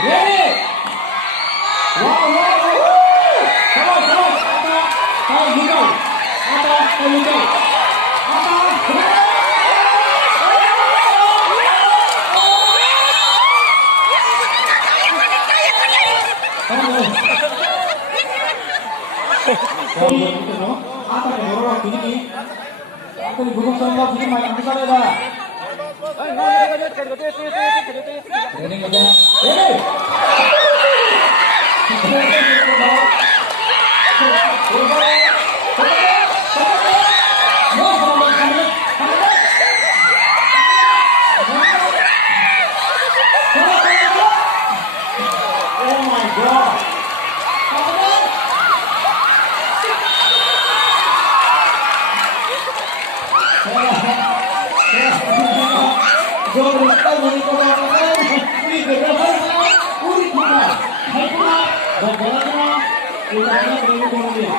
Ready? Wow, wow, wow. Come on, come on. Apa, you go. Apa, you go. Apa, Apa yang orang ini? Apa yang buruk sama ini macam apa dah? Ini aja. Oh my God. Yo berita dari orang-orang ini benar-benar urik kita, hai pula, dan jalan-jalan kita akan berjumpa lagi.